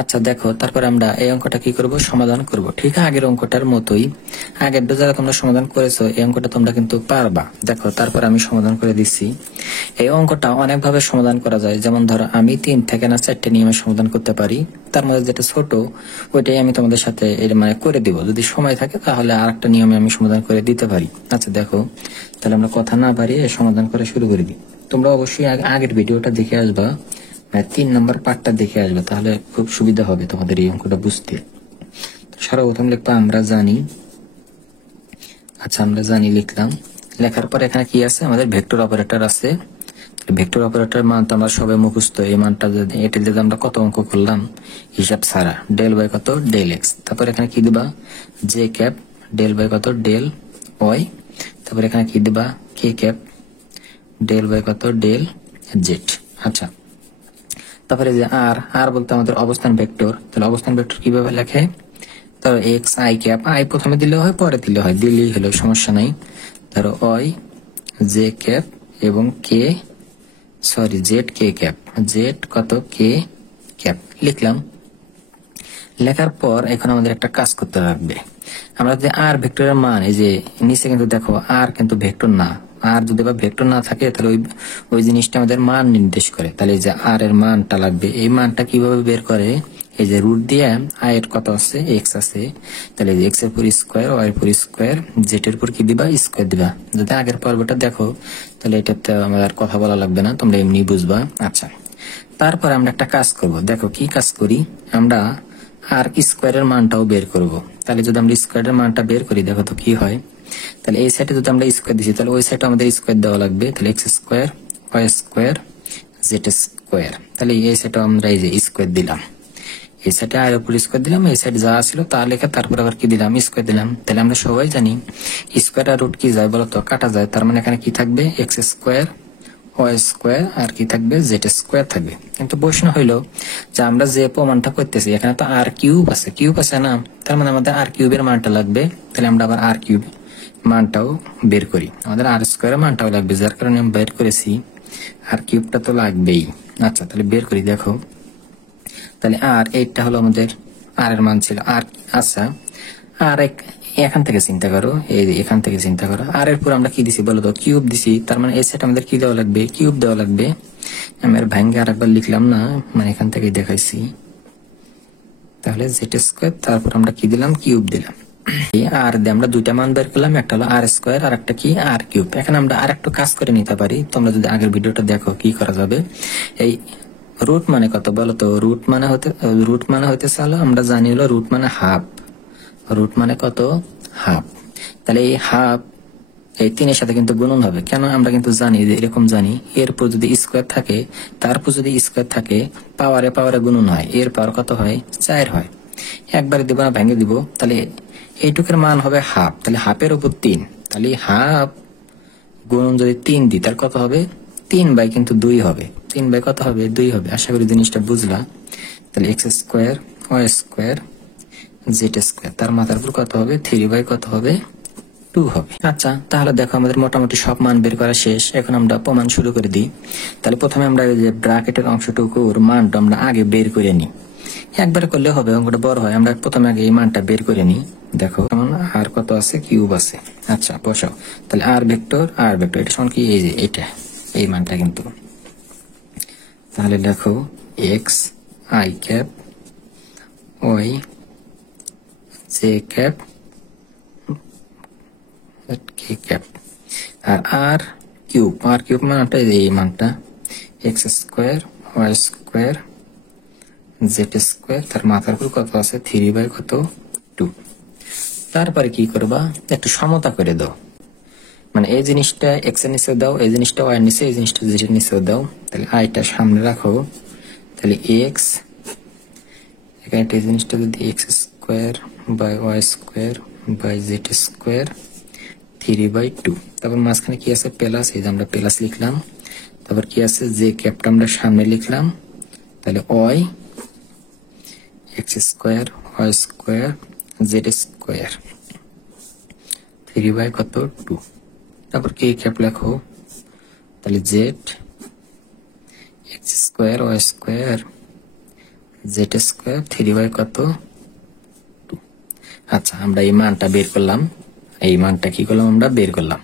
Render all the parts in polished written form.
আচ্ছা দেখো, তারপর আমরা এই অঙ্কটা কি করব, সমাধান করব। ঠিক আগের অঙ্কটার মতোই, আগের যারা তোমরা সমাধান করেছো এই অঙ্কটা তোমরা কিন্তু পারবা। দেখো তারপর আমি সমাধান করে দিচ্ছি। এই অঙ্কটা অনেকভাবে সমাধান করা যায়, যেমন ধরো আমি 3 থেকে না 4টে নিয়মে সমাধান করতে পারি। তার মধ্যে যেটা ছোট ওইটাই আমি তোমাদের সাথে এর মানে করে দিব, যদি সময় থাকে তাহলে আর একটা নিয়মে আমি সমাধান করে দিতে পারি। আচ্ছা দেখো, তাহলে আমরা কথা না বাড়িয়ে সমাধান করে শুরু করে দিই। তোমরা অবশ্যই আগের ভিডিওটা দেখে আসবা, 3 নম্বর পার্টটা দেখে আসবে, তাহলে খুব সুবিধা হবে তোমাদের এই অঙ্কটা বুঝতে। সর্বপ্রথম লিখবো আমরা জানি। আচ্ছা আমরা জানি লিখলাম। লেখার পর এখানে কি আছে, আমাদের ভেক্টর অপারেটর আছে। ভেক্টর অপারেটর মান তো আমরা সবাই মুখস্থ। এই মানটা যদি এটা দিয়ে আমরা কত অঙ্ক করলাম হিসাব ছাড়া, ডেল বাই কত ডেল এক্স। তারপর এখানে কি দিবা, জে ক্যাপ ডেল বাই কত ডেল ওয়াই। তারপর এখানে কি দিবা, কে ক্যাপ ডেল বাই কত ডেল জেড। আচ্ছা তারপরে যে আর আর বলতে আমাদের অবস্থান ভেক্টর। তাহলে অবস্থান ভেক্টর কিভাবে লেখে, ধরো এক্স আই ক্যাপ, আই প্রথমে দিলে হয় পরে দিলে হয়, দিলেই হলো সমস্যা নাই। ধরো ওয়াই জে ক্যাপ এবং কে সরি জেড কে ক্যাপ, জেড কত কে ক্যাপ লিখলাম। লেখার পর এখন আমাদের একটা কাজ করতে লাগবে। আমরা যদি আর ভেক্টরের মান, এই যে নিচে কিন্তু দেখো আর কিন্তু ভেক্টর না, আর যদি বা ভেক্টর না থাকে তাহলে ওই জিনিসটা আমাদের মান নির্দেশ করে। তাহলে এই যে আর এর মানটা লাগবে, এই মানটা কিভাবে বের করে, এই যে রুট দিয়ে আই এর কত আছে এক্স আছে, তাহলে এক্স এর উপর স্কোয়ার, ওয়াই এর উপর স্কোয়ার, জেড এর উপর কি দিবা স্কোয়ার দিবা। যদি আগের পর্বটা দেখো তাহলে এটাতে আমার আর কথা বলা লাগবে না, তোমরা এমনি বুঝবা। আচ্ছা তারপর আমরা একটা কাজ করব, দেখো কি কাজ করি আমরা, আর স্কোয়ারের মানটাও বের করব। তাহলে যদি আমরা স্কোয়ারের মানটা বের করি দেখো তো কি হয়। তাহলে এই সাইডে যদি আমরা স্কোয়ার দিচ্ছি তাহলে ওই সাইডে আমাদের স্কোয়ার দেওয়া লাগবে। তাহলে x square Y square Z square. তাহলে এই সাইডে আমরা এই যে স্কোয়ার দিলাম, এই সাইডে আর উপর স্কোয়ার দিলাম, এই সাইড যা ছিল তা লেখা, তারপর আবার কি দিলাম স্কোয়ার দিলাম। তাহলে আমরা সবাই জানি স্কোয়ার আর রুট কি যায় বলতো, কাটা যায়। তার মানে এখানে কি থাকবে, এক্স স্কোয়ার ওয়াই স্কোয়ার আর কি থাকবে জেড স্কোয়ার থাকবে। কিন্তু প্রশ্ন হইলো যে আমরা যে প্রমাণটা করতেছি এখানে তো আর কিউব আছে না, তার মানে আমাদের আর কিউবের মানটা লাগবে। তাহলে আমরা আবার আর কিউব মানটাও বের করি, আমাদের আর স্কোয়ারের মানটাও লাগবে, যার কারণে আমি বের করেছি আর কিউবটা তো লাগবেই। আচ্ছা তাহলে বের করি দেখো, তাহলে আর এইটা হলো আমাদের আর এর মান ছিল আর। আচ্ছা আর এখান থেকে চিন্তা করো, এই এখান থেকে চিন্তা করো, আর এর পর আমরা কি দিছি বলো তো, কিউব দিছি। তার মানে এই সেট আমাদের কি দেওয়া লাগবে, কিউব দেওয়া লাগবে। আমি আর ভাঙ্গে আর একবার লিখলাম না, মানে এখান থেকেই দেখাইছি। তাহলে জেড স্কোয়ার, তারপর আমরা কি দিলাম কিউব দিলাম। আর আমরা দুইটা মান বের করলাম, একটা হলো আর স্কোয়ার আর একটা কি আর কিউব। এখানে আমরা আর একটু কাজ করে নিতে পারি, তোমরা যদি আগের ভিডিওটা দেখো কি করা যাবে। এই রুট মানে কত বলো তো, রুট মানে হতে চালো আমরা জানি হলো রুট মানে হাফ, রুট মানে কত হাফ। তাহলে এই হাফ এই 3-এর সাথে কিন্তু গুণন হবে, কেন আমরা কিন্তু জানি যে এরকম জানি, এর পর যদি স্কোয়ার থাকে তারপর যদি স্কোয়ার থাকে পাওয়ারে পাওয়ারে গুণন হয়, এর পাওয়ার কত হয় 4 হয়। একবারে দিব না ভেঙে দিব, তাহলে এইটুকের মান হবে হাফ, তাহলে হাফের উপর 3, তাহলে হাফ গুণন যদি 3 দিই তার কত হবে 3/2 কিন্তু 2 হবে, 3/2 কত হবে 2 হবে। আশা করি জিনিসটা বুঝলা। তাহলে x square Y square Z square, তার মাথার উপর কত হবে 3/2 কত হবে 2 হবে। আচ্ছা তাহলে দেখো আমাদের মোটামুটি সব মান বের করা শেষ, এখন আমরা প্রমাণ শুরু করে দিই। তাহলে প্রথমে আমরা এই যে ব্র্যাকেটের অংশটুকুর মানটা আমরা আগে বের করে নিই, একবারে করলে হবে অঙ্কটা বড় হয়। আমরা প্রথমে আগে এই মানটা বের করে নিই। দেখো কেমন আর কত আছে কিউব আছে। আচ্ছা বসাও, তাহলে আর ভেক্টর এটা সমান কি এই যে এটা এই মানটা কিন্তু। তাহলে দেখো x i cap y j cap k cap আর আর কিউব মানটা এই মানটা x square Y square Z square, তার মাথার উপর কত আছে 3/2 কত 2। তারপরে কি করবা, একটু সমতা করে দাও, মানে এই জিনিসটা এক্স এর নিচে দাও, এই জিনিসটা ওয়াই এর নিচে, এই জিনিসটা জেড এর নিচেও দাও। তাহলে আইটা সামনে রাখো, তাহলে এক্স এখানে এই জিনিসটা যদি x square by y square by z square 3/2, তারপর মাঝখানে কি আছে প্লাস, এই যে আমরা প্লাস লিখলাম। তারপর কি আছে যে ক্যাপটা আমরা সামনে লিখলাম, তাহলে y x square Y square Z square 3/2 কত 2। তারপর কে ক্যাপ লেখো, তাহলে z x square Y square Z square 3 by কত 2। আচ্ছা, আমরা এই মানটা বের করলাম, এই মানটা কি করলাম আমরা বের করলাম,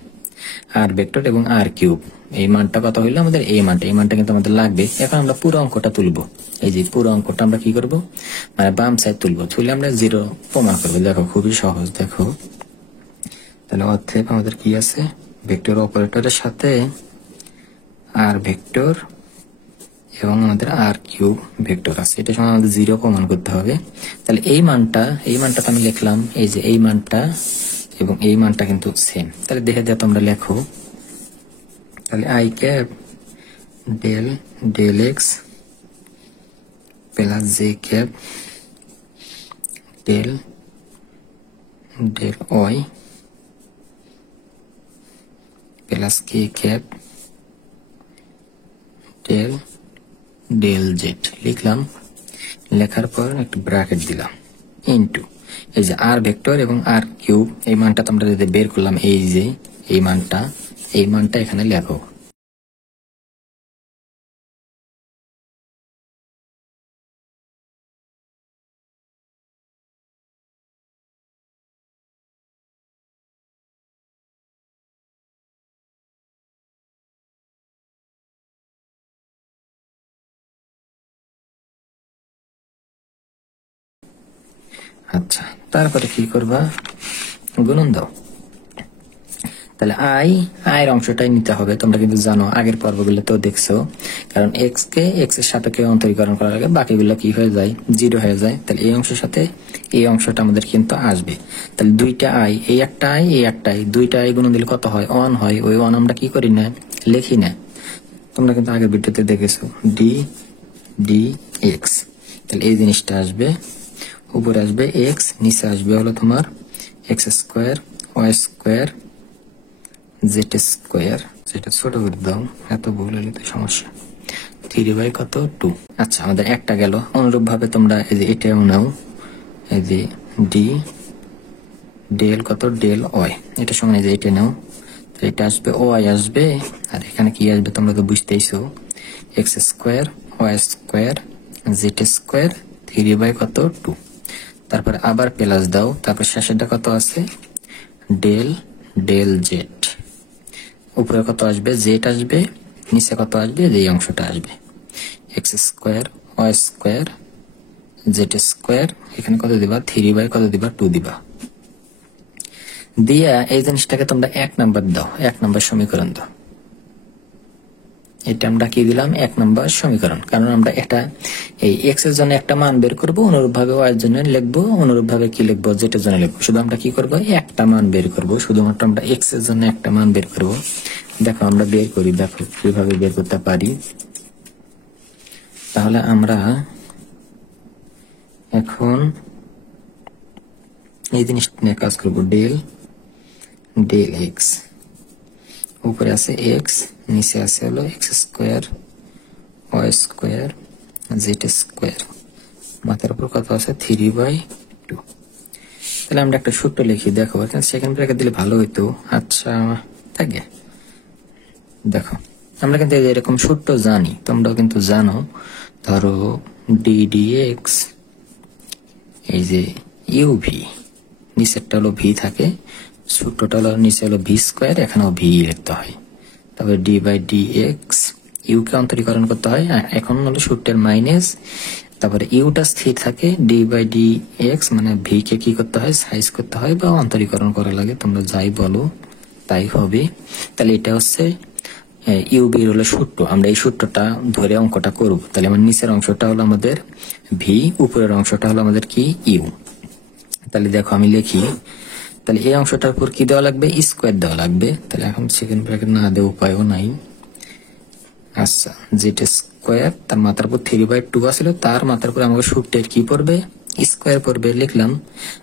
আর ভেক্টর এবং আর কিউব এই মানটা কত হইলো আমাদের, এই মানটা কিন্তু আমাদের লাগবে। এখন আমরা পুরো অঙ্কটা তুলবো, এই যে পুরো অঙ্কটা আমরা কি করব, মানে বাম সাইড তুলবো, তুলে আমরা 0 প্রমাণ করবো। দেখো খুবই সহজ, দেখো তাহলে অতএব আমাদের কি আছে, ভেক্টর অপারেটরের সাথে আর ভেক্টর এবং আমাদের আর কিউব ভেক্টর আছে, এটা সময় আমাদের 0 প্রমাণ করতে হবে। তাহলে এই মানটা তো আমি লিখলাম, এই যে এই মানটা এবং এই মানটা কিন্তু সেম। তাহলে দেখে দিয়ে তোমরা লেখো, তাহলে i cap del x plus j cap del y plus k cap del z লিখলাম। লেখার পর একটু ব্র্যাকেট দিলাম ইনটু এই যে আর ভেক্টর এবং আর কিউব এই মানটা তোমরা যদি বের করলাম, এই যে এই মানটা এখানে লেখো। আচ্ছা, তারপরে কি করবা, গুণন দাও। তাহলে আয়ের অংশটাই নিতে হবে, তোমরা কিন্তু জানো আগের পর্বগুলো তো দেখছো, কারণ এক্স কে এক্স এর সাপেক্ষে অন্তরীকরণ করার আগে বাকিগুলো কি হয়ে যায়, 0 হয়ে যায়। তাহলে এই অংশের সাথে এই অংশটা আমাদের কিন্তু আসবে। তাহলে দুইটা আই, এই একটা আই এই একটা আই, দুইটা আই গুণন দিলে কত হয়, 1 হয়। ওই 1 আমরা কি করি না, লিখি না, তোমরা কিন্তু আগের ভিডিওতে দেখেছো, ডি এক্স। তাহলে এই জিনিসটা আসবে, উপরে আসবে এক্স, নিচে আসবে হলো তোমার x square Y square Z square, যেটা ছোট করে দাও, এত ভুল হলে তো সমস্যা, 3 বাই কত 2। আচ্ছা, আমাদের একটা গেল। অনুরূপ ভাবে তোমরা এই যে এটাও নাও, এই যে ডি ডেল কত ডেল ওয়াই, এটা সমান এই যে এটা নাও, এটা আসবে ওয়াই আসবে, আর এখানে কি আসবে তোমরা তো বুঝতেইছো, x square Y square Z square 3 by কত 2। তারপরে আবার প্লাস দাও, তারপর শেষেরটা কত আছে, ডেল জেড, উপরে কত আসবে জেড আসবে, নিচে কত আসবে এই অংশটা আসবে, x square Y square Z square, এখানে কত দিবা 3 বাই কত দিবা 2 দিবা, দিয়া এই জিনিসটাকে তোমরা 1 নাম্বার দাও, 1 নাম্বার সমীকরণ দাও। এটা আমরা কি দিলাম, 1 নাম্বার সমীকরণ, কারণ আমরা এটা এই এক্স এর জন্য একটা মান বের করবো, অনুরূপ ভাবে ওয়াই এর জন্য লিখবো, অনুরূপ ভাবে কি লিখবো জেড এর জন্য লিখবো, শুধু আমরা কি করবো একটা মান বের করবো, শুধুমাত্র আমরা এক্স এর জন্য একটা মান বের করবো। দেখো আমরা বের করি, দেখো কিভাবে বের করতে পারি। তাহলে আমরা এখন এই জিনিসটা নিয়ে কাজ করবো, ডেল এক্স, উপরে আছে এক্স, নিচে আছে হলো x square Y square Z square, মাথার উপর কত আছে 3 বাই 2। তাহলে আমরা একটা সূত্র লিখি, দেখো এখানে সেকেন্ড ব্র্যাকেট দিলে ভালো হইতো। আচ্ছা থাকে, দেখো আমরা কিন্তু এরকম সূত্র জানি, তোমরাও কিন্তু জানো। ধরো ডি এক্স, এই যে ইউভি, নিচেরটা হলো ভি থাকে, সূত্রটা হলো নিচে হলো ভি স্কোয়ার, এখানেও ভি লিখতে হয়। তারপরে ডি বাই ডি এক্স, ইউকে অন্তরীকরণ করতে হয়, এখন হলো সূত্রের মাইনাস, তারপরে ইউটা স্থির থাকে, ডি বাই ডি এক্স মানে ভি কে কি করতে হয়, সাইজ করতে হয় বা অন্তরীকরণ করা লাগে, তোমরা যাই বলো তাই হবে। তাহলে এটা হচ্ছে ইউবির হলো সূত্র, আমরা এই সূত্রটা ধরে অঙ্কটা করব। তাহলে আমার নিচের অংশটা হলো আমাদের ভি, উপরের অংশটা হলো আমাদের কি ইউ। তাহলে দেখো আমি লিখি, তাহলে এই অংশটার উপর কি দেওয়া লাগবে, স্কোয়ার দেওয়া লাগবে। তাহলে এখন সেকেন্ড ব্র্যাকেট না দেওয়া উপায়ও নাই। আচ্ছা, জেড স্কোয়ার, তার মাথার উপর 3 বাই 2 আসলে, তার মাথার উপর আমাকে সূত্রের কি পড়বে, স্কোয়ার পড়বে, লিখলাম।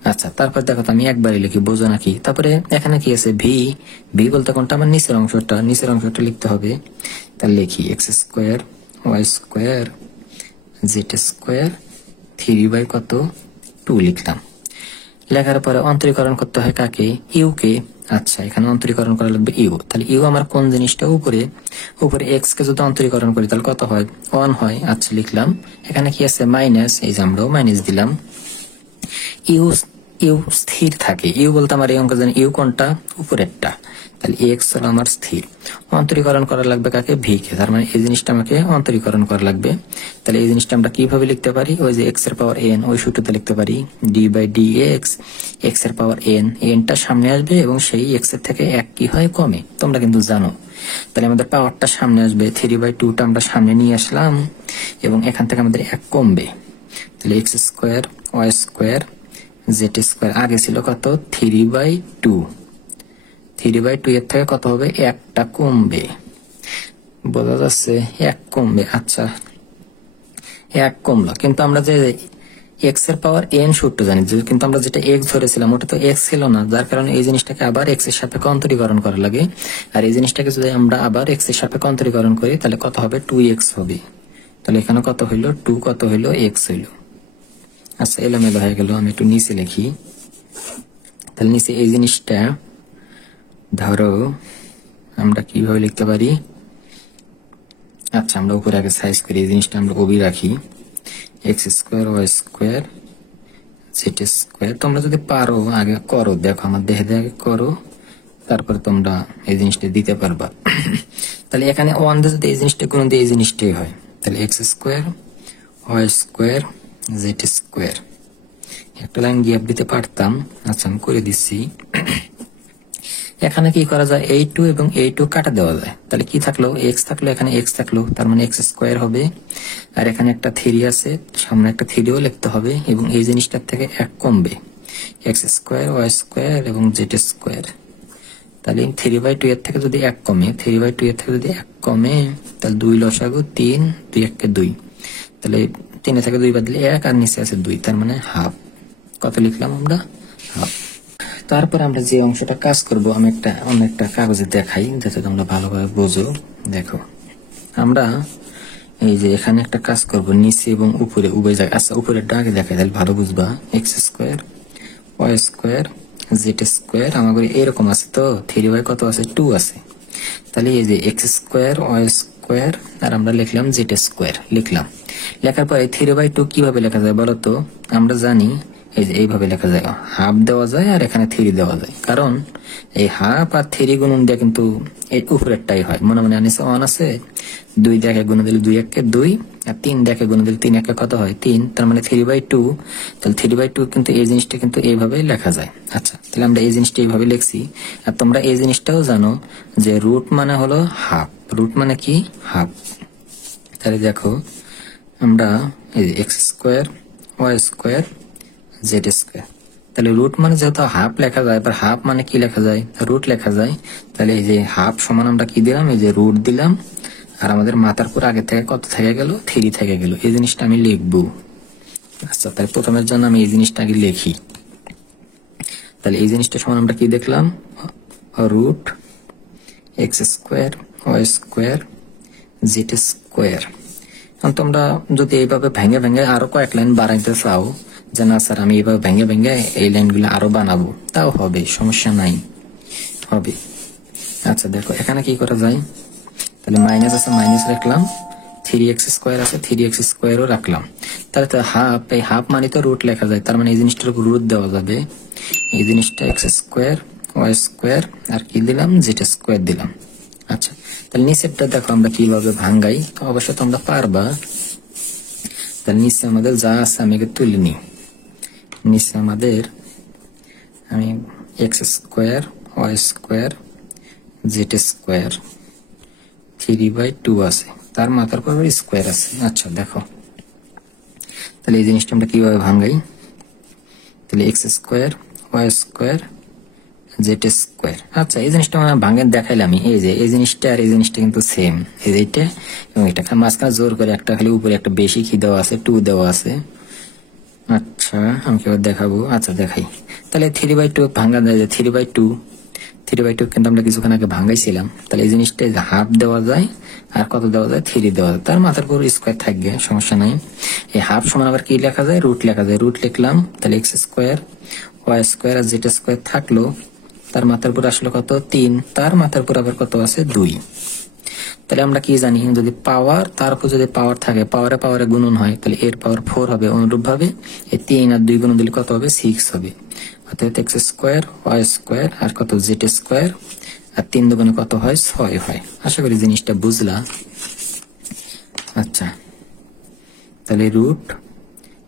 আচ্ছা, তারপর দেখো আমি একবারই লিখি, বোঝো নাকি। তারপরে এখানে কি আছে ভি বলতে কোনটা, আমার নিচের অংশটা লিখতে হবে। তাহলে লিখি x square Y square Z square 3 by কত 2 লিখলাম। লেখার পরে অন্তরীকরণ করতে হয় কাকে, ইউ কে। আচ্ছা, এখানে অন্তরীকরণ করা লাগবে ইউ। তাহলে ইউ আমার কোন জিনিসটা? উপরে। উপরে এক্স কে যদি অন্তরীকরণ করি তাহলে কত হয়? 1 হয়। আচ্ছা, লিখলাম। এখানে কি আছে? মাইনাস। এই যে আমরাও মাইনাস দিলাম। ইউ ইউ স্থির থাকে। ইউ বলতে আমার এই অঙ্ক জানি ইউ কোনটা? উপরেরটা। তাহলে এক্স হলো আমার স্থির। অন্তরীকরণ করা লাগবে কাকে? V K. তার মানে এই জিনিসটা আমাকে অন্তরীকরণ করা লাগবে। তাহলে এই জিনিসটা আমরা কিভাবে লিখতে পারি? ওই যে এক্স এর পাওয়ার এন, ওই সূত্রতে লিখতে পারি d by D x. X এর পাওয়ার এন, এনটা সামনে আসবে এবং সেই এক্স এর থেকে এক কি হয়? কমে। তোমরা কিন্তু জানো। তাহলে আমাদের পাওয়ারটা সামনে আসবে, 3/2টা আমরা সামনে নিয়ে আসলাম এবং এখান থেকে আমাদের এক কমবে। তাহলে x square Y square Z square আগে ছিল কত? 3/2। 3/2 এর থেকে কত হবে? একটা কমবে। বোঝা যাচ্ছে? এক কমবে। আচ্ছা, এক কমলো, কিন্তু আমরা যে এক্স এর পাওয়ার এন সূত্র জানি, কিন্তু আমরা যেটা এক্স ধরেছিলাম ওটা তো এক্স ছিল না, যার কারণে এই জিনিসটাকে আবার এক্স এর সাপেক্ষে অন্তরীকরণ করা লাগে। আর এই জিনিসটাকে যদি আমরা আবার এক্স এর সাপেক্ষে অন্তরীকরণ করি তাহলে কত হবে? 2x হবে। তাহলে এখানে কত হইলো? 2 কত হইলো? এক্স হইলো। আচ্ছা, এলোমেলো হয়ে গেল, আমি একটু নিচে লিখি। তাহলে নিচে এই জিনিসটা ধরো আমরা কিভাবে লিখতে পারি? আচ্ছা, আমরা উপরে আগে সাইজ করি। এই জিনিসটা আমরা ওবি রাখি, x square Y square Z square. তোমরা যদি পারো আগে করো, দেখো আমার দেখে দেখে করো, তারপরে তোমরা এই জিনিসটা দিতে পারবা। তাহলে এখানে ওয়ান দিয়ে যদি এই জিনিসটা কোনো দিয়ে এই জিনিসটাই হয়, তাহলে x square Y square Z square. একটা লাইন গ্যাপ দিতে পারতাম। আচ্ছা, আমি করে দিচ্ছি। এখানে কি করা যায়? এই টু এবং এই টু কাটা দেওয়া যায়। তাহলে কি থাকলো? এক্স থাকলো, এখানে এক্স থাকলো, তার মানে এক্স স্কোয়ার হবে। আর এখানে একটা 3 আছে, সামনে একটা 3ও লিখতে হবে এবং এই জিনিসটার থেকে এক কমবে, এক্স স্কোয়ার ওয়াই স্কোয়ার এবং জেড স্কোয়ার। তাহলে 3/2 এর থেকে যদি এক কমে, 3/2 এর থেকে যদি এক কমে, তাহলে 2 লসাগু 3, 2 1 2। তাহলে 3 থেকে 2 বাদ দিলে 1 আর নিচে আছে 2, তার মানে হাফ। কত লিখলাম আমরা? হাফ। তারপর আমরা যে অংশটা কাজ করব আমি অন্য একটা কাগজে দেখাই যাতে তোমরা ভালোভাবে বোঝো। দেখো, আমরা এই যে এখানে একটা কাজ করব, নিচে এবং উপরে উভয় জায়গায়। আচ্ছা, উপরেরটা আগে দেখাই তাহলে ভালো বুঝবা। X square Y square Z square আমাদের এরকম আছে, তো 3 কত আছে? 2 আছে। তাহলে এই যে এক্স স্কোয়ার ওয়াই স্কোয়ার আর আমরা লিখলাম জেড স্কোয়ার লিখলাম। লেখার পরে 3/2 কিভাবে লেখা যায় বলো তো? আমরা জানি এই যে এইভাবে লেখা যায়, হাফ দেওয়া যায় আর এখানে 3 দেওয়া যায়, কারণ এই হাফ আর 3 গুণন দিয়ে কিন্তু এই উপরেরটাই হয়। মনে মনে আনিস 1 আছে, 2 দেখে গুণ দিলে 2 1 2 আর 3 দেখে গুণ দিলে 3 1 কত হয়? 3, তার মানে 3/2। তাহলে 3/2 কিন্তু এই জিনিসটা কিন্তু এইভাবে লেখা যায়। আচ্ছা, তাহলে আমরা এই জিনিসটা এইভাবে লিখছি। আর তোমরা এই জিনিসটাও জানো যে রুট মানে হলো হাফ। রুট মানে কি? হাফ। তাহলে দেখো আমরা এই যে x square Y square Z square, তাহলে রুট মানে যেহেতু হাফ লেখা যায়, এবার হাফ মানে কি লেখা যায়? রুট লেখা যায়। তাহলে এই যে হাফ সমান আমরা কি দিলাম? এই যে রুট দিলাম। আর আমাদের মাথার পর আগে থেকে কত থেকে গেল? 3 থেকে গেল। এই জিনিসটা আমি লিখবো। আচ্ছা, তাহলে প্রথমের জন্য আমি এই জিনিসটা আগে লিখি। তাহলে এই জিনিসটা সমান আমরা কি দেখলাম? Root x square Y square Z square. তোমরা যদি এইভাবে ভেঙে ভেঙে আরো কয়েক লাইন বাড়াইতে চাও, যে না স্যার আমি এইভাবে ভেঙে ভেঙে এই লাইনগুলো আরো বানাবো, তাও হবে, সমস্যা নাই, হবে। আচ্ছা, দেখো এখানে কি করা যায়? তাহলে মাইনাস আছে, মাইনাস রাখলাম। 3x স্কোয়ার আছে, 3x স্কোয়ারও রাখলাম। তাহলে তো হাফ, এই হাফ মানে তো রুট লেখা যায়, তার মানে এই জিনিসটার উপর রুট দেওয়া যাবে। এই জিনিসটা এক্স স্কোয়ার ওয়াই স্কোয়ার আর কি দিলাম? জেড স্কোয়ার দিলাম। আচ্ছা, তাহলে নিচেরটা দেখো আমরা কিভাবে ভাঙ্গাই, তো অবশ্যই তোমরা পারবা। তাহলে নিচে আমাদের যা আছে আমি তুলে নিই। নিচে আমাদের আমি x square Y square Z square 3/2 আছে, তার মাথার পর স্কোয়ার আছে। আচ্ছা দেখো, তাহলে এই জিনিসটা আমরা কিভাবে ভাঙ্গাই? তাহলে x square Y square Z square. আচ্ছা, এই জিনিসটা আমরা ভাঙে দেখাইলাম। এই যে এই জিনিসটা আর এই জিনিসটা কিন্তু সেম, এই যে এটা এবং এটা মাঝখানে জোর করে একটা খালি উপরে একটা বেশি কি দেওয়া আছে, 2 দেওয়া আছে। আচ্ছা, আমি কিভাবে দেখাবো? আচ্ছা দেখাই। তাহলে 3/2 ভাঙ্গা যায়, 3/2 কিন্তু আমরা কিছুক্ষণ আগে ভাঙ্গাইছিলাম। তাহলে এই জিনিসটা হাফ দেওয়া যায় আর কত দেওয়া যায়? 3 দেওয়া যায়, তার মাথার পর স্কোয়ার থাকবে, সমস্যা নাই। এই হাফ সমান আবার কি লেখা যায়? রুট লেখা যায়। রুট লিখলাম। তাহলে এক্স স্কোয়ার ওয়াই স্কোয়ার আর জেড স্কোয়ার থাকলো, তার মাথার উপর আসলে কত 3, তার মাথার উপর আবার কত আছে 2। তাহলে আমরা কি জানি, যদি পাওয়ার তার উপর যদি পাওয়ার থাকে, পাওয়ারে পাওয়ারে গুণন হয়, তাহলে এর পাওয়ার 4 হবে। অনুরূপ ভাবে এই 3 আর 2 গুণ দিলে কত হবে 6 হবে। অর্থাৎ এক্স স্কোয়ার ওয়াই স্কোয়ার আর কত জেড স্কোয়ার, আর 3 দুগুণে কত হয় 6 হয়। আশা করি জিনিসটা বুঝলা। আচ্ছা, তাহলে root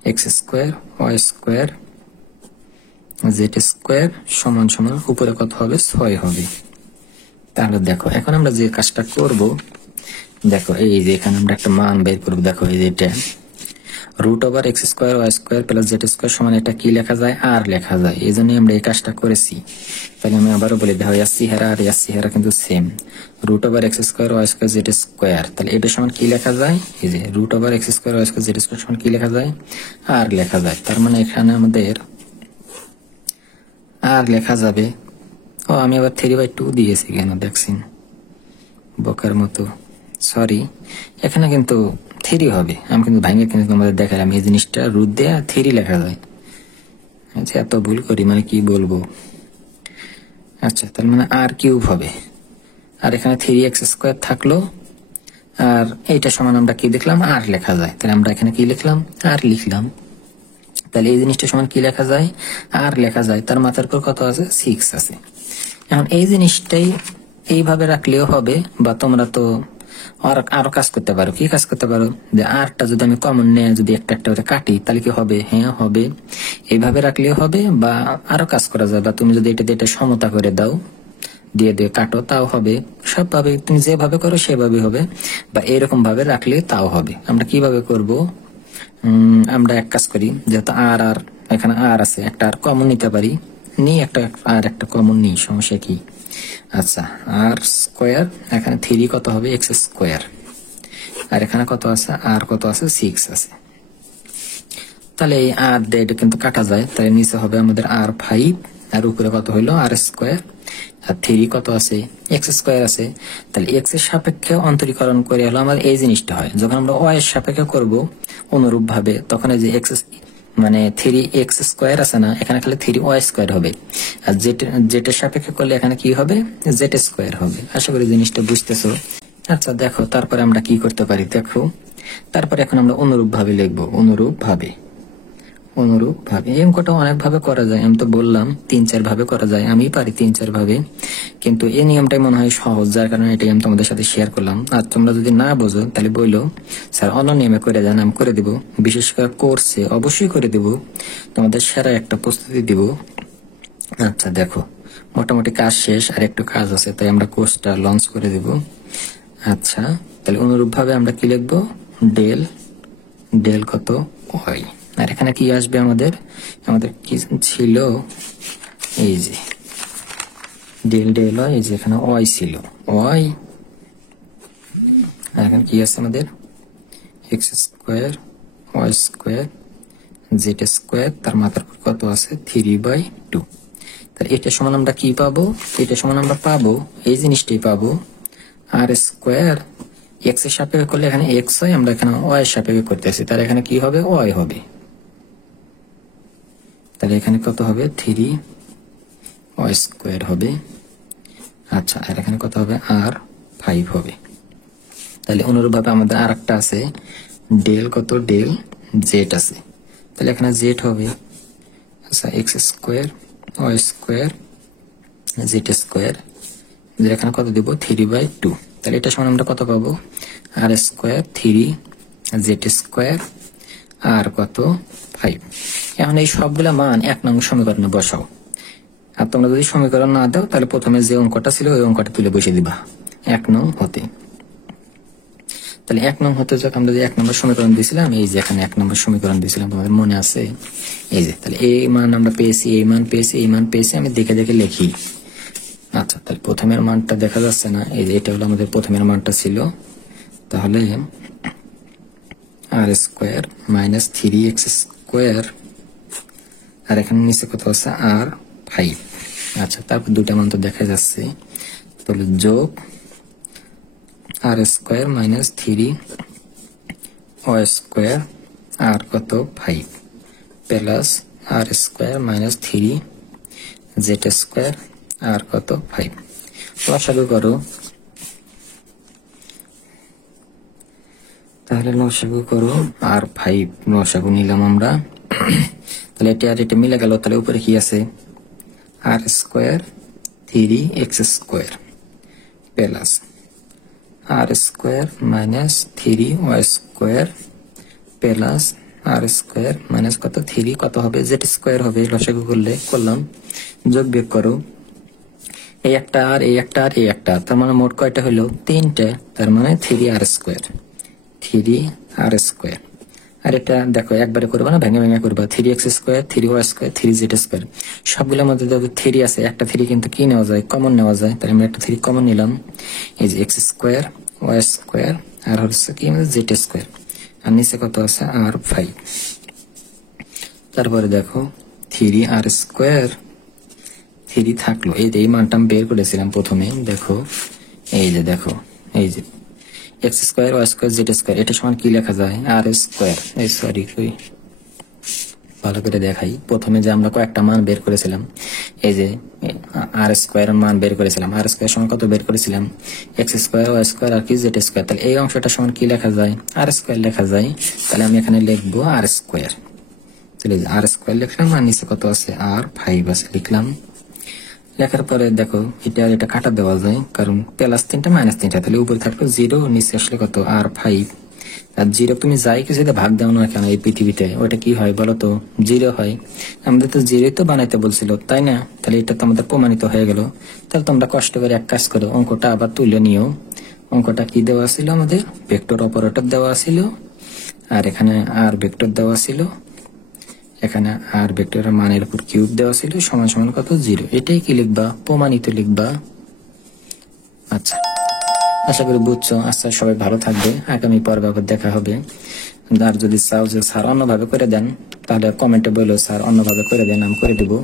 x square Y square Z square সমান সমান উপরে কত হবে 6 হবে। তাহলে দেখো এখন আমরা যে কাজটা করব, দেখো এই যে এখানে আমরা একটা মান বের করবো। দেখো এই যে এটা root over x square Y square plus z square সমান এটা কি লেখা যায়, আর লেখা যায়। এই জন্যই আমরা এই কাজটা করেছি। তাহলে আমি আবারও বলি, দেখো ইয়াসি হেরা আর ইয়াসি হেরা কিন্তু same. Root over x square Y square Z square, তাহলে এটা সমান কি লেখা যায়, এই যে root over x square Y square Z square সমান কি লেখা যায়, আর লেখা যায়। তার মানে এখানে আমাদের আর লেখা যাবে। ও আমি আবার 3/2 দিয়েছি কেন দেখছেন, বোকার মতো। সরি, এখানে কিন্তু 3 হবে। আমি কিন্তু ভাঙে কিন্তু তোমাদের দেখালাম এই জিনিসটা রুট দিয়ে 3 লেখা যায়। আচ্ছা, এত ভুল করি মানে কি বলবো। আচ্ছা, তার মানে আর কিউব হবে, আর এখানে 3x স্কোয়ার থাকলো, আর এইটা সমান আমরা কি দেখলাম, আর লেখা যায়। তাহলে আমরা এখানে কি লিখলাম, আর লিখলাম। তাহলে এই জিনিসটা সমান কি লেখা যায়, আর লেখা যায়। তার মাথার উপর কত আছে 6 আছে। এখন এই জিনিসটাই এইভাবে রাখলেও হবে, বা তোমরা তো আরো কাজ করতে পারো। কি কাজ করতে পারো, যে আরটা যদি আমি কমন নিয়ে যদি একটা একটা করে কাটি তাহলে কি হবে, হ্যাঁ হবে। এইভাবে রাখলেও হবে, বা আরো কাজ করা যায়, বা তুমি যদি এটা দিয়ে এটা সমতা করে দাও, দিয়ে দিয়ে কাটো তাও হবে। সবভাবে তুমি যেভাবে করো সেভাবে হবে, বা এরকম ভাবে রাখলে তাও হবে। আমরা কিভাবে করব, আমরা এক কাজ করি, যেহেতু আর আর এখানে আর আছে, একটা আর কমন নিতে পারি, নিই একটা আর একটা কমন নিই, সমস্যা কি। আচ্ছা, আর স্কোয়ার এখানে 3 কত হবে এক্স স্কোয়ার, আর এখানে কত আছে আর কত আছে 6 আছে। তাহলে এই আর দিয়ে এটা কিন্তু কাটা যায়। তাহলে নিচে হবে আমাদের r5, আর উপরে কত হইলো আর স্কোয়ার, আর 3 কত আছে এক্স স্কোয়ার আছে। তাহলে এক্স এর সাপেক্ষে অন্তরীকরণ করে হলো আমাদের এই জিনিসটা হয়। যখন আমরা ওয়াই এর সাপেক্ষে করব অনুরূপ ভাবে, তখন এই যে এক্স মানে 3x স্কোয়ার আছে না, এখানে খালি 3y স্কোয়ার হবে। আর জেটের সাপেক্ষে করলে এখানে কি হবে, জেড স্কোয়ার হবে। আশা করি জিনিসটা বুঝতেছো। আচ্ছা দেখো, তারপরে আমরা কি করতে পারি দেখো। তারপরে এখন আমরা অনুরূপ ভাবে লিখবো, অনুরূপ ভাবে। অনুরূপ ভাবে এই অঙ্কটা অনেক ভাবে করা যায়। আমি তো বললাম 3-4 ভাবে করা যায়, আমি পারি 3-4 ভাবে, কিন্তু এই নিয়মটাই মনে হয় সহজ, যার কারণে এটাই আমি তোমাদের সাথে শেয়ার করলাম। আর তোমরা যদি না বোঝো তাহলে বললো স্যার অন্য নিয়মে করে দেন, আমি করে দিব। বিশেষ করে কোর্সে অবশ্যই করে দিব, তোমাদের সেরা একটা প্রস্তুতি দিব। আচ্ছা দেখো, মোটামুটি কাজ শেষ, আর একটু কাজ আছে, তাই আমরা কোর্সটা লঞ্চ করে দিব। আচ্ছা, তাহলে অনুরূপ ভাবে আমরা কি লিখবো, ডেল ডেল কত ওয়াই, আর এখানে কি আসবে আমাদের, আমাদের কি ছিল, এই যে ডেল ডেল ওয়াই, এই যে এখানে ওয়াই ছিল ওয়াই, আর এখানে কি আছে আমাদের x square Y square Z square, তার মাথার উপর কত আছে 3/2। তাহলে এটা সমান আমরা কি পাবো, এটা সমান আমরা পাবো এই জিনিসটাই পাবো, আর স্কোয়ার এক্স এর সাপেক্ষে করলে এখানে এক্স হয়, আমরা এখানে ওয়াই এর সাপেক্ষে করতেছি, তাহলে এখানে কি হবে ওয়াই হবে। তাহলে এখানে কত হবে 3y স্কোয়ার হবে। আচ্ছা, আর এখানে কত হবে r5 হবে। তাহলে অনুরূপভাবে আমাদের আর একটা আছে ডেল কত, ডেল জেড আছে, তাহলে এখানে জেড হবে। আচ্ছা, X square Y square Z square, এখানে কত দিব 3/2। তাহলে এটা সমান আমরা কত পাবো, আর স্কোয়ার 3 জেড স্কোয়ার আর কত 5। এখন এই সবগুলা মান 1 নং সমীকরণে বসাও। আর তোমরা যদি সমীকরণ না দাও তাহলে প্রথমে যে অঙ্কটা ছিল ওই অঙ্কটা তুলে বসে দিবা 1 নং হতে। তাহলে 1 নং হতে যখন আমরা যে 1 নম্বর সমীকরণ দিয়েছিলাম, এই যে এখানে 1 নম্বর সমীকরণ দিয়েছিলাম, তোমাদের মনে আছে, এই যে তাহলে এই মান আমরা পেয়েছি, এই মান পেয়েছি, এই মান পেয়েছি, আমি দেখে দেখে লিখি। আচ্ছা, তাহলে প্রথমের মানটা দেখা যাচ্ছে না, এই যে এটা হলো আমাদের প্রথমের মানটা ছিল, তাহলে আর স্কোয়ার মাইনাস 3x স্কোয়ার, আর এখানে নিচে কত আছে r5। আচ্ছা, তারপর দুটা মান তো দেখা যাচ্ছে, তাহলে যোগ আর স্কোয়ার মাইনাস 3y স্কোয়ার আর কত 5 plus r square minus 3z square আর কত 5। লসাগু করো, তাহলে লসাগু করো আর 5 লসাগু নিলাম আমরা। তাহলে এটা আর এটা মিলে গেল, তাহলে উপরে কি আছে r square 3x square plus r square minus 3y square plus r square minus কত 3 কত হবে জেড স্কোয়ার হবে। লসাগু করলে করলাম, যোগ বিয়োগ করো, এই একটা আর এই একটা আর এই একটা, তার মানে মোট কয়টা হলো 3টে, তার মানে 3r স্কোয়ার 3r স্কোয়ার। আর এটা দেখো একবারে করবা না, ভেঙে ভেঙে করবা, 3x square 3y square 3z square. সবগুলোর মধ্যে যদি 3 আছে, একটা 3 কিন্তু কি নেওয়া যায়, কমন নেওয়া যায়, তাহলে আমরা একটা 3 কমন নিলাম। এই যে x স্কোয়ার y স্কোয়ার আর হচ্ছে কি z স্কোয়ার, আর নিচে কত আছে আর 5। তারপরে দেখো 3r স্কোয়ার 3 থাকলো, এই যে এই মানটা আমি বের করেছিলাম প্রথমে, দেখো এই যে দেখো এই যে x square y square z square, এটা সমান কি লেখা যায় আর স্কোয়ার। এই সরি ভালো করে দেখাই, প্রথমে যে আমরা কয়েকটা মান বের করেছিলাম, এই যে আর স্কোয়ার মান বের করেছিলাম, আর স্কোয়ার সমান কত বের করেছিলাম এক্স স্কোয়ার ওয়াই স্কোয়ার আর কি জেড স্কোয়ার। তাহলে এই অংশটা সমান কি লেখা যায় আর স্কোয়ার লেখা যায়। তাহলে আমি এখানে লিখবো আর স্কোয়ার, তাহলে আর স্কোয়ার লিখলাম, আর নিচে কত আছে আর 5 আছে লিখলাম। লেখার পরে দেখো এটা আর এটা কাটা দেওয়া যায়, কারণ প্লাস 3টা মাইনাস 3টা, তাহলে উপরে থাকলো 0, নিচে আসলে কত আর 5। আর 0 তুমি যাই কিছু ভাগ দাও না কেন এই পৃথিবীতে, ওটা কি হয় বলো তো 0 হয়। আমাদের তো 0 তো বানাইতে বলছিল তাই না, তাহলে এটা তো আমাদের প্রমাণিত হয়ে গেল। তাহলে তোমরা কষ্ট করে এক কাজ করো, অঙ্কটা আবার তুলে নিও। অঙ্কটা কি দেওয়া ছিল আমাদের, ভেক্টর অপারেটর দেওয়া ছিল, আর এখানে আর ভেক্টর দেওয়া ছিল, এখানে আর ভেক্টরের মানের উপর কিউব দেওয়া ছিল, সমান সমান কত 0। এটাই কি লিখবা, প্রমাণিত লিখবা। আচ্ছা, আশা করি বুঝছো। আচ্ছা, সবাই ভালো থাকবে, আগামী পর্বে আবার দেখা হবে। আর যদি চাও যে স্যার অন্যভাবে করে দেন, তাহলে কমেন্টে বলো স্যার অন্যভাবে করে দেন, আমি করে দেবো।